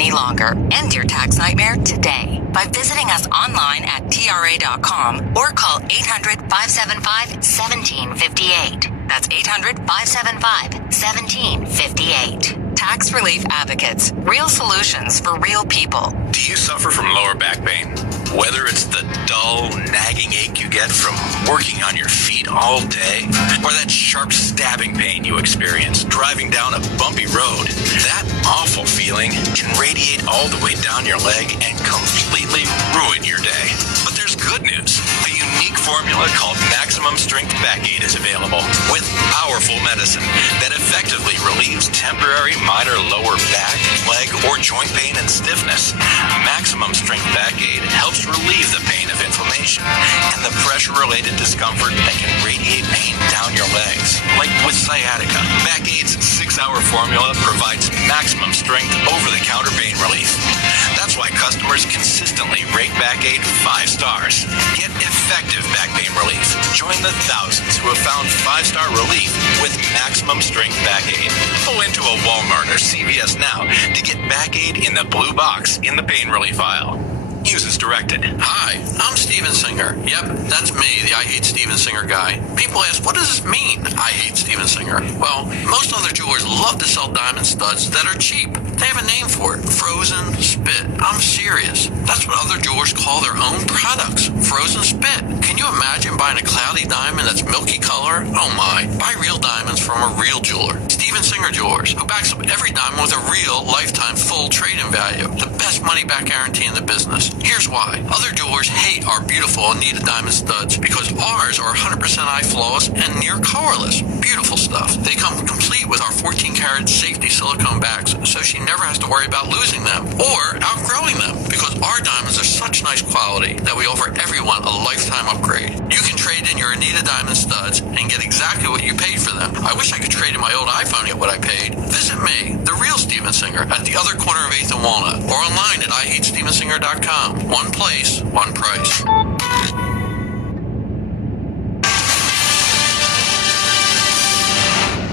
any longer. End your tax nightmare today by visiting us online at TRA.com or call 800-575-1758. That's 800-575-1758. Tax Relief Advocates. Real solutions for real people. Do you suffer from lower back pain? Whether it's the dull, nagging ache you get from working on your feet all day, or that sharp stabbing pain you experience driving down a bumpy road, that awful feeling can radiate all the way down your leg and completely ruin your day. But there's good news. A unique formula called Maximum Strength Back Aid is available with powerful medicine that effectively relieves temporary minor lower back, leg, or joint pain and stiffness. Maximum Strength Back Aid helps relieve the pain of inflammation and the pressure-related discomfort that can radiate pain down your legs. Like with sciatica, Back Aid's 6-hour formula provides maximum strength over-the-counter pain relief. That's why customers consistently rate Back Aid 5 stars. Get effective back pain relief. Join the thousands who have found 5-star relief with Maximum Strength Back Aid. Go into a Walmart or CVS now to get Back Aid in the blue box in the pain relief aisle. Use as directed. Hi, I'm Steven Singer. Yep, that's me, the I Hate Steven Singer guy. People ask, what does this mean, I hate Steven Singer? Well, most other jewelers love to sell diamond studs that are cheap. They have a name for it, frozen spit. I'm serious. That's what other jewelers call their own products, frozen spit. Can you imagine buying a cloudy diamond that's milky color? Oh my, buy real diamonds from a real jeweler. Steven Singer Jewelers, who backs up every diamond with a real lifetime full trade-in value. The best money-back guarantee in the business. Here's why. Other jewelers hate our beautiful Anita diamond studs because ours are 100% eye flawless and near colorless. Beautiful stuff. They come complete with our 14-karat safety silicone backs, so she never has to worry about losing them or outgrowing them because our diamonds are such nice quality that we offer everyone a lifetime upgrade. You can trade in your Anita diamond studs and get exactly what you paid for them. I wish I could trade in my old iPhone and get what I paid. Visit me, the real Steven Singer, at the other corner of 8th and Walnut or online at IHateStevenSinger.com. One place, one price.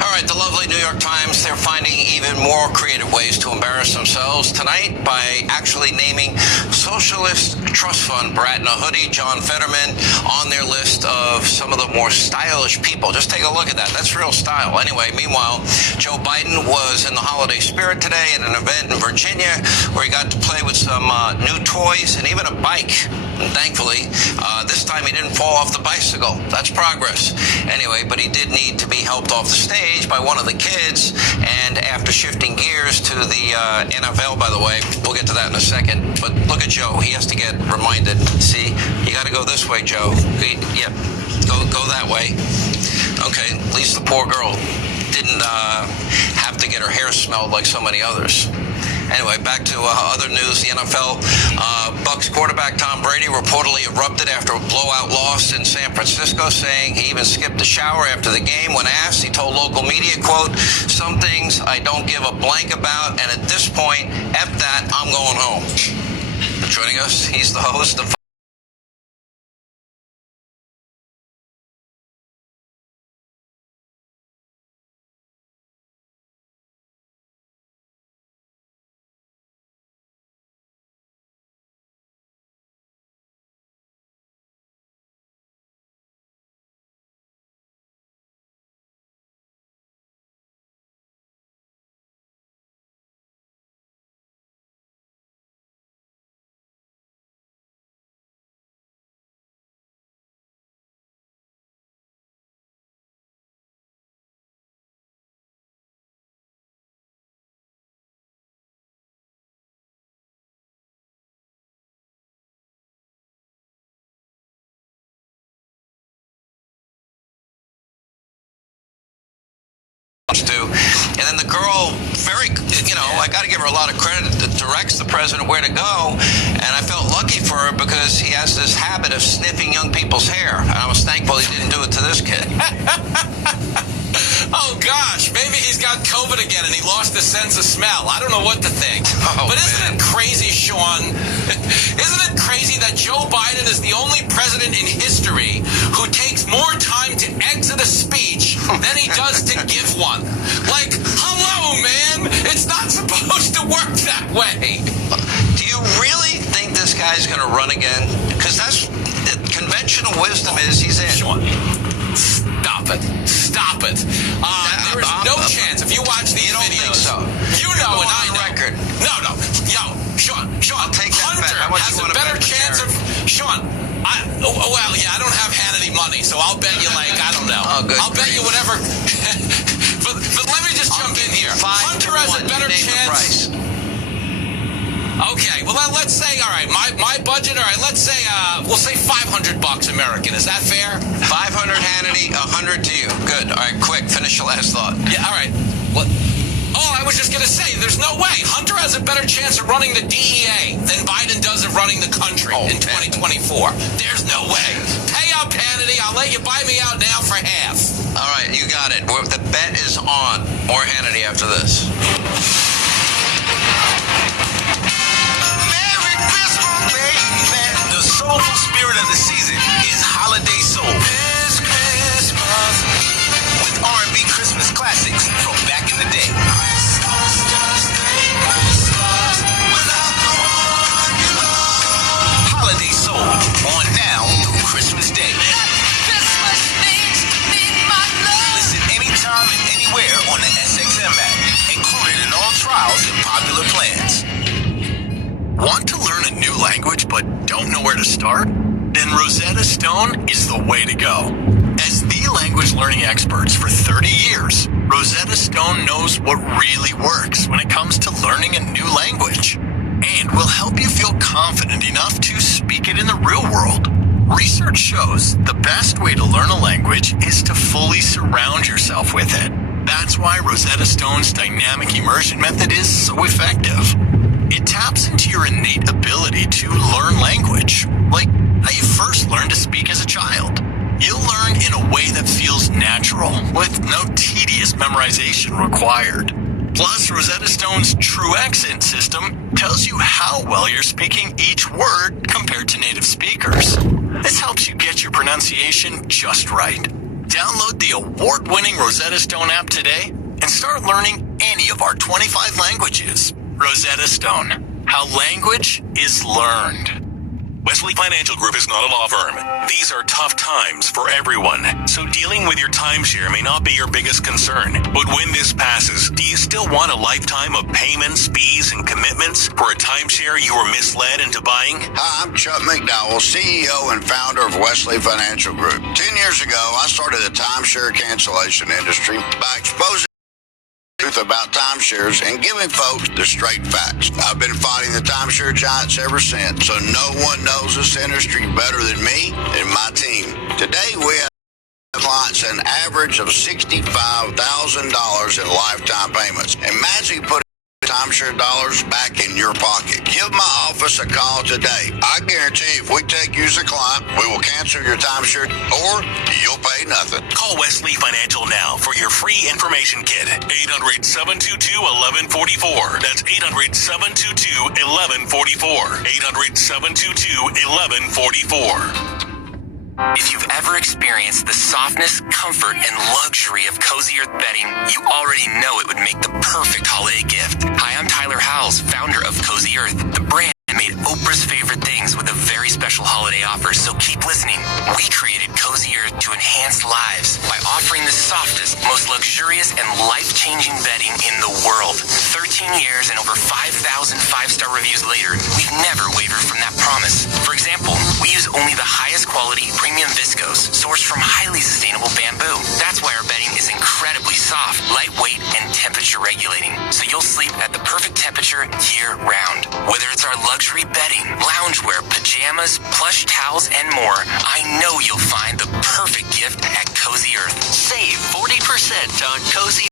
All right, the lovely New York Times, they're finding even more creative ways to embarrass themselves tonight by actually naming Socialist Trust Fund brat in a hoodie, John Fetterman, on their list of some of the more stylish people. Just take a look at that. That's real style. Anyway, meanwhile, Joe Biden was in the holiday spirit today at an event in Virginia where he got to play with some new toys and even a bike. And thankfully, this time he didn't fall off the bicycle. That's progress. Anyway, but he did need to be helped off the stage by one of the kids. And after shifting gears to the NFL, by the way, we'll get to that in a second. But look at Joe. He has to get reminded. See, you got to go this way, Joe. Yep, go that way. Okay, at least the poor girl didn't have to get her hair smelled like so many others. Anyway, back to other news. The NFL, Bucs quarterback Tom Brady reportedly erupted after a blowout loss in San Francisco, saying he even skipped a shower after the game. When asked, he told local media, quote, "Some things I don't give a blank about, and at this point, F that, I'm going home." Joining us, he's the host of to. And then the girl, very, I got to give her a lot of credit, that directs the president where to go. And I felt lucky for her because he has this habit of sniffing young people's hair. And I was thankful he didn't do it to this kid. Oh, gosh, maybe he's got COVID again and he lost his sense of smell. I don't know what to think. But isn't it crazy, Sean? Isn't it crazy that Joe Biden is the only president in history who takes more time to exit a speech than he does to give one? Like, hello, man. It's not supposed to work that way. Do you really think this guy's going to run again? Because that's conventional wisdom is he's in. Sean, stop it. Stop it. There is no chance. If you watch these videos, so. You know, and I know. Record. No. Yo, Sean. I'll take that Hunter bet. How much has you a want to better bet chance of. Sean, I don't have Hannity money, so I'll bet you I don't know. Oh, good. I'll bet you whatever. but let me just jump in here. Hunter has a better chance. Okay, well let's say, all right, my budget, all right, let's say we'll say $500 American. Is that fair? 500 Hannity, 100 to you. Good. All right, quick. Finish your last thought. Yeah. All right. What? Oh, I was just gonna say, there's no way Hunter has a better chance of running the DEA than Biden does of running the country in 2024. There's no way. Pay up, Hannity. I'll let you buy me out now for half. All right, you got it. The bet is on. More Hannity after this. The soulful spirit of the season is Holiday Soul. This Christmas. With R&B Christmas classics from back in the day. Holiday Soul on now through Christmas Day. Listen anytime and anywhere on the SXM app, included in all trials and popular plans. Want to learn a new language but don't know where to start? Then Rosetta Stone is the way to go. As the language learning experts for 30 years, Rosetta Stone knows what really works when it comes to learning a new language and will help you feel confident enough to speak it in the real world. Research shows the best way to learn a language is to fully surround yourself with it. That's why Rosetta Stone's dynamic immersion method is so effective. It taps into your innate ability to learn language, like how you first learned to speak as a child. You'll learn in a way that feels natural, with no tedious memorization required. Plus, Rosetta Stone's True Accent system tells you how well you're speaking each word compared to native speakers. This helps you get your pronunciation just right. Download the award-winning Rosetta Stone app today and start learning any of our 25 languages. Rosetta Stone, how language is learned. Wesley Financial Group is not a law firm. These are tough times for everyone, so dealing with your timeshare may not be your biggest concern. But when this passes, do you still want a lifetime of payments, fees, and commitments for a timeshare you were misled into buying? Hi, I'm Chuck McDowell, CEO and founder of Wesley Financial Group. 10 years ago, I started the timeshare cancellation industry by exposing truth about timeshares and giving folks the straight facts. I've been fighting the timeshare giants ever since, so no one knows this industry better than me and my team. Today we have clients an average of $65,000 in lifetime payments. Imagine putting timeshare dollars back in your pocket. Give my office a call today. I guarantee if we take you as a client, we will cancel your timeshare or you'll pay nothing. Call Wesley Financial now for your free information kit. 800-722-1144. That's 800-722-1144. 800-722-1144. If you've ever experienced the softness, comfort, and luxury of Cozy Earth bedding, you already know it would make the perfect holiday gift. Hi, I'm Tyler Howells, founder of Cozy Earth. The brand made Oprah's favorite things with a very special holiday offer, so keep listening. We created Cozy Earth to enhance lives by offering the softest, most luxurious, and life-changing bedding in the world. 13 years and over 5,000 five-star reviews later, we've never wavered from that promise. For example, we use only the highest quality premium viscose sourced from highly sustainable bamboo. That's why our bedding is incredibly soft, lightweight, and temperature regulating, so you'll sleep at the perfect temperature year-round. Whether it's our luxury bedding, loungewear, pajamas, plush towels, and more, I know you'll find the perfect gift at Cozy Earth. Save 40% on Cozy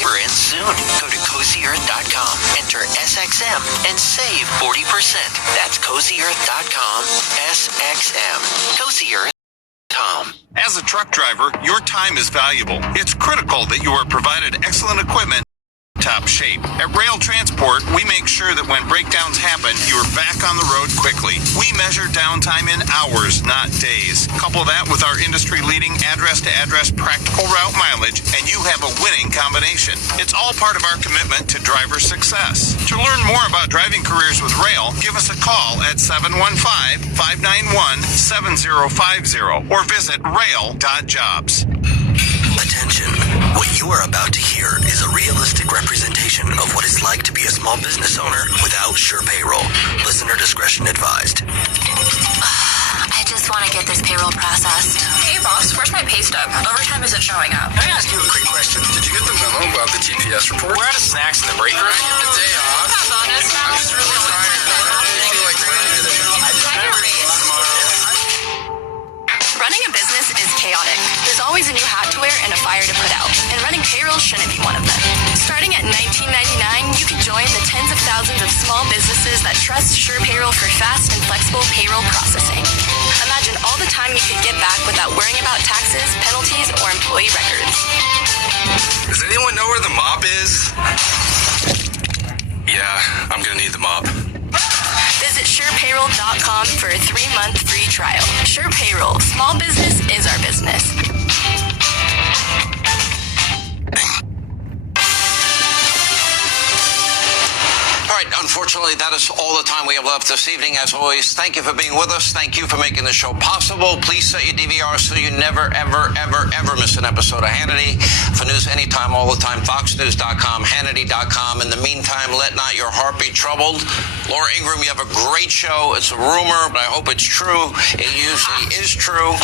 and soon. Go to CozyEarth.com, enter SXM, and save 40%. That's CozyEarth.com, SXM. CozyEarth.com. As a truck driver, your time is valuable. It's critical that you are provided excellent equipment top shape. At Rail Transport, we make sure that when breakdowns happen, you're back on the road quickly. We measure downtime in hours, not days. Couple that with our industry-leading address-to-address practical route mileage, and you have a winning combination. It's all part of our commitment to driver success. To learn more about driving careers with Rail, give us a call at 715-591-7050 or visit rail.jobs. Attention. What you are about to hear is a realistic representation of what it's like to be a small business owner without Sure Payroll. Listener discretion advised. I just want to get this payroll processed. Hey, boss, where's my pay stub? Overtime isn't showing up. Can I ask you a quick question? Did you get the memo about the TPS report? We're out of snacks in the break room. I give a day off. Bonus. I'm just really tired. I don't feel like running today. Running a business is chaotic. There's always a new hat to wear and a fire to put out. And running payroll shouldn't be one of them. Starting at $19.99, you can join the tens of thousands of small businesses that trust Sure Payroll for fast and flexible payroll processing. Imagine all the time you could get back without worrying about taxes, penalties, or employee records. Does anyone know where the mop is? Yeah, I'm gonna need the mop. Visit SurePayroll.com for a 3-month free trial. Sure Payroll. Small business is our business. All right, unfortunately, that is all the time we have left this evening. As always, thank you for being with us. Thank you for making the show possible. Please set your DVR so you never, ever, ever, ever miss an episode of Hannity. For news anytime, all the time, foxnews.com, Hannity.com. In the meantime, let not your heart be troubled. Laura Ingraham, you have a great show. It's a rumor, but I hope it's true. It usually is true.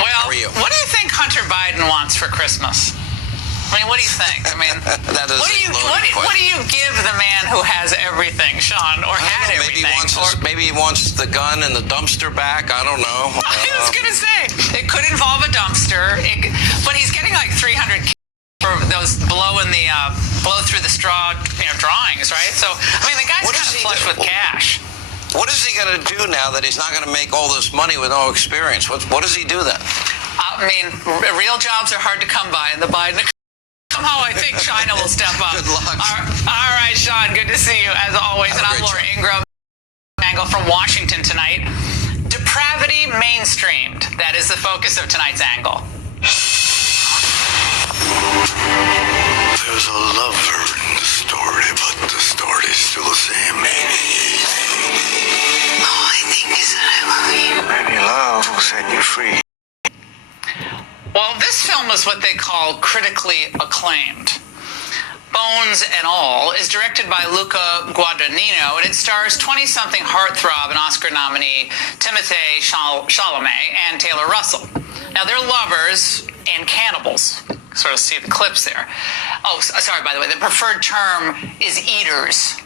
Well, How are you? What do you think Hunter Biden wants for Christmas? I mean, what do you think? I mean, That is what do you a loaded what do you give the man who has everything, Sean, or had maybe everything? maybe he wants the gun and the dumpster back. I don't know. I was going to say it could involve a dumpster, but he's getting like 300 for those blow through the straw, drawings, right? So I mean, the guy's What kind is of he flush with cash. What is he going to do now that he's not going to make all this money with no experience? What does he do then? I mean, real jobs are hard to come by, and the Biden. Somehow I think China will step up. Good luck. All right, Sean, good to see you as always. Have a And I'm great Laura show. Ingraham, angle from Washington tonight. Depravity mainstreamed. That is the focus of tonight's angle. There's a lover in the story, but the story's still the same. All I think is that I love you. Maybe love will set you free. Well, this film is what they call critically acclaimed. Bones and All is directed by Luca Guadagnino, and it stars 20-something heartthrob and Oscar nominee Timothée Chalamet and Taylor Russell. Now, they're lovers and cannibals. Sort of see the clips there. Oh, sorry, by the way, the preferred term is eaters.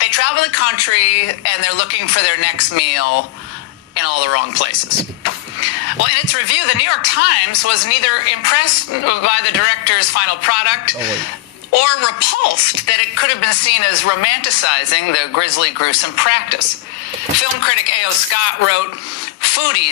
They travel the country, and they're looking for their next meal in all the wrong places. Well, in its review, the New York Times was neither impressed by the director's final product or repulsed that it could have been seen as romanticizing the grisly, gruesome practice. Film critic A.O. Scott wrote, "Foodies